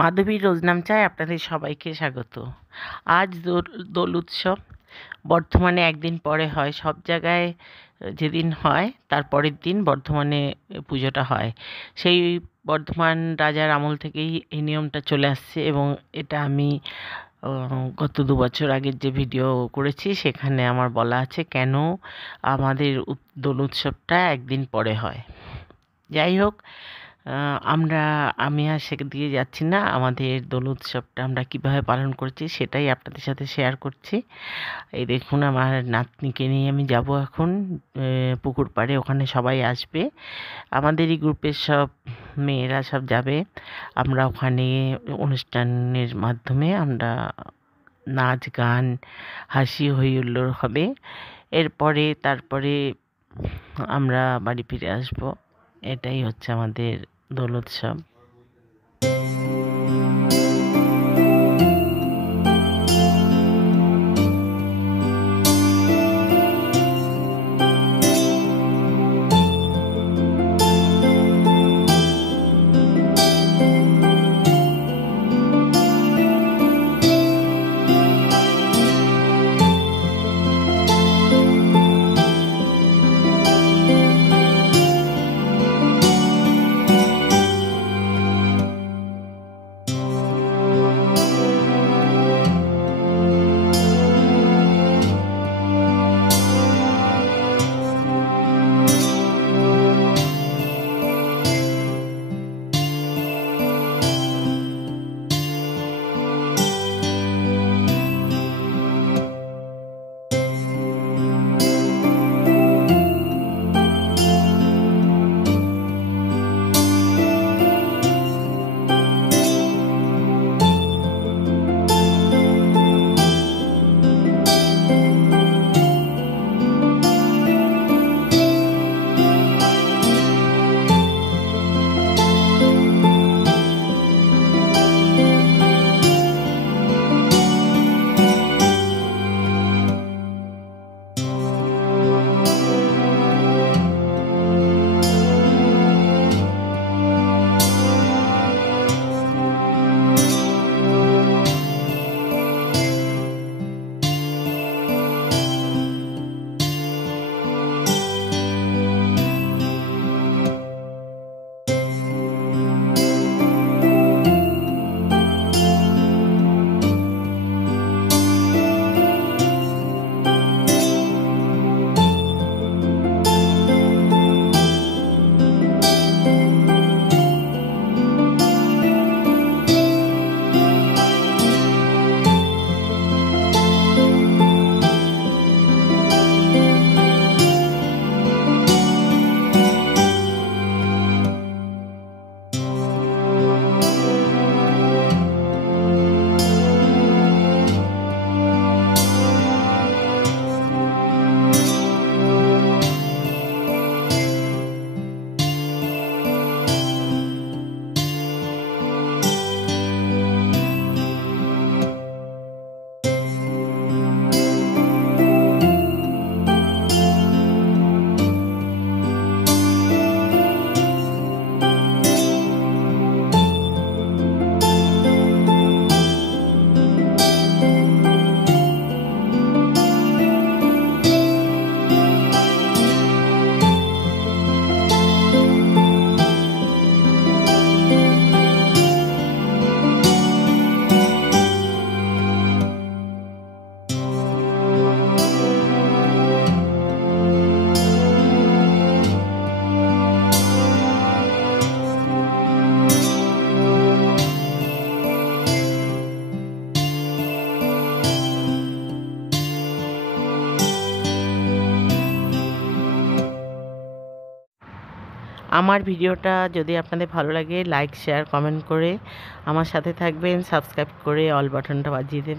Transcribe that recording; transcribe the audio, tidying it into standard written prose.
মাধবীর রোজনাম চায় আপনাদের সবাইকে স্বাগত। আজ দোল উৎসব বর্ধমানে একদিন পরে হয়। সব জায়গায় যেদিন হয় তার পরের দিন বর্ধমানে পুজোটা হয়। সেই বর্ধমান রাজার আমল থেকেই এই নিয়মটা চলে আসছে এবং এটা আমি গত 2 বছর আগের যে ভিডিও করেছি সেখানে আমার বলা আছে কেন আমাদের দোল উৎসবটা একদিন পরে হয়। যাই হোক, আমি আর সেদিকে যাচ্ছি না। আমাদের দোল উৎসবটা আমরা কীভাবে পালন করছি সেটাই আপনাদের সাথে শেয়ার করছি। এই দেখুন, আমার নাতনিকে নিয়ে আমি যাব এখন পুকুর পাড়ে। ওখানে সবাই আসবে, আমাদেরই গ্রুপের সব মেয়েরা সব যাবে। আমরা ওখানে অনুষ্ঠানের মাধ্যমে আমরা নাচ গান হাসি হই হুল্লোড় হবে। তারপরে আমরা বাড়ি ফিরে আসব। এটাই হচ্ছে আমাদের দোল উৎসব। আমার ভিডিওটা যদি আপনাদের ভালো লাগে লাইক শেয়ার কমেন্ট করে আমার সাথে থাকবেন, সাবস্ক্রাইব করে অল বাটনটা বাজিয়ে দেবেন।